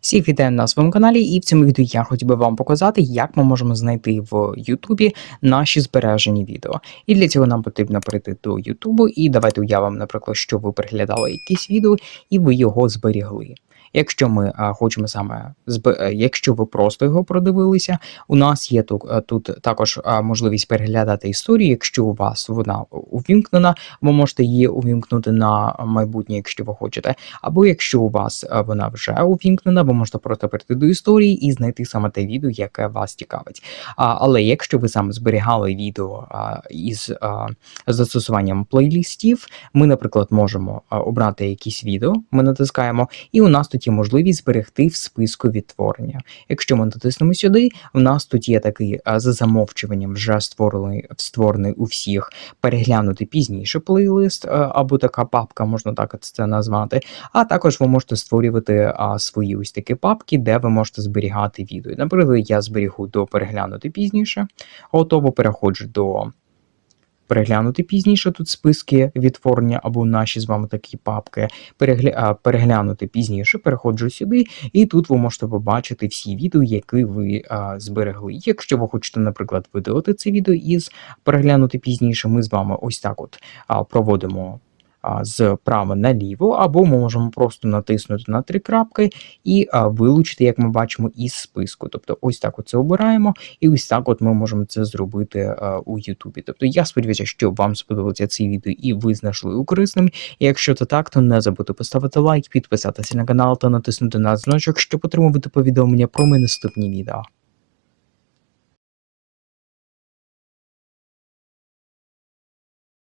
Всіх вітаю на своєму каналі, і в цьому відео я хотів би вам показати, як ми можемо знайти в Ютубі наші збережені відео. І для цього нам потрібно перейти до Ютубу, і давайте уявимо, наприклад, що ви переглядали якесь відео і ви його зберігли. Якщо ми хочемо саме е, якщо ви просто його продивилися, у нас є тут, е, тут також можливість переглядати історію. Якщо у вас вона увімкнена, ви можете її увімкнути на майбутнє, якщо ви хочете. Або якщо у вас е, вона вже увімкнена, ви можете просто перейти до історії і знайти саме те відео, яке вас цікавить. Але якщо ви саме зберігали відео із застосуванням плейлістів, ми, наприклад, можемо обрати якісь відео, ми натискаємо, і у нас тут є можливість зберегти в списку відтворення. Якщо ми натиснемо сюди, у нас тут є такий за замовчуванням вже створений, створений у всіх переглянути пізніше плейлист або така папка, можна так це назвати. А також ви можете створювати свої ось такі папки, де ви можете зберігати відео. Наприклад, я зберігу до переглянути пізніше, готово переходжу до переглянути пізніше тут списки відтворення або наші з вами такі папки. Перегля... Переглянути пізніше, переходжу сюди, і тут ви можете побачити всі відео, які ви а, зберегли. Якщо ви хочете, наприклад, видалити це відео із переглянути пізніше, ми з вами ось так от а, проводимо з права наліво, або ми можемо просто натиснути на три крапки і вилучити, як ми бачимо, із списку. Тобто, ось так от це обираємо, і ось так от ми можемо це зробити у Ютубі. Тобто, я сподіваюся, що вам сподобалося це відео і ви знайшли його корисним. Якщо це так, то не забудьте поставити лайк, підписатися на канал та натиснути на дзвіночок, щоб отримувати повідомлення про мої наступні відео.